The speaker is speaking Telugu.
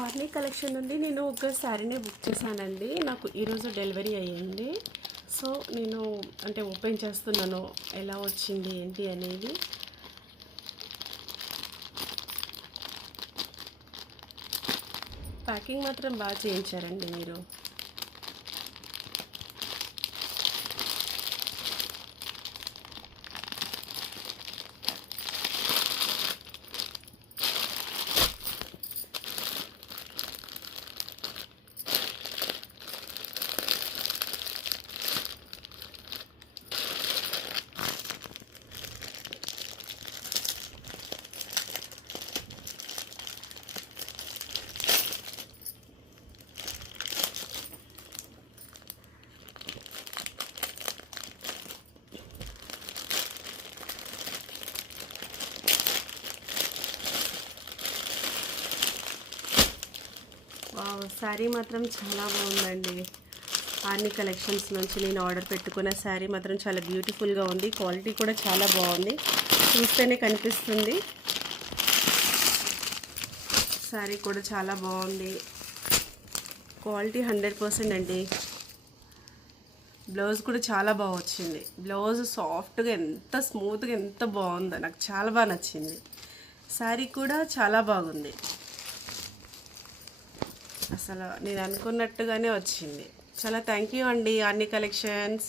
ఆర్నీ కలెక్షన్ నుండి నేను ఒక శారీని బుక్ చేశానండి. నాకు ఈరోజు డెలివరీ అయ్యింది. సో నేను అంటే ఓపెన్ చేస్తున్నాను, ఎలా వచ్చింది ఏంటి అనేది. ప్యాకింగ్ మాత్రం బాగా చేయించారండి మీరు. వావ్! శారీ మాత్రం చాలా బాగుందండి. ఆర్నీ కలెక్షన్స్ నుంచి నేను ఆర్డర్ పెట్టుకున్న శారీ మాత్రం చాలా బ్యూటిఫుల్గా ఉంది. క్వాలిటీ కూడా చాలా బాగుంది, చూస్తేనే కనిపిస్తుంది. శారీ కూడా చాలా బాగుంది, క్వాలిటీ 100% అండి. బ్లౌజ్ కూడా చాలా బాగా వచ్చింది. బ్లౌజ్ సాఫ్ట్గా ఎంత స్మూత్గా ఎంత బాగుందో, నాకు చాలా బాగా నచ్చింది. శారీ కూడా చాలా బాగుంది, అసలు నేను అనుకున్నట్టుగానే వచ్చింది. చాలా థ్యాంక్ యూ అండి ఆర్నీ కలెక్షన్స్.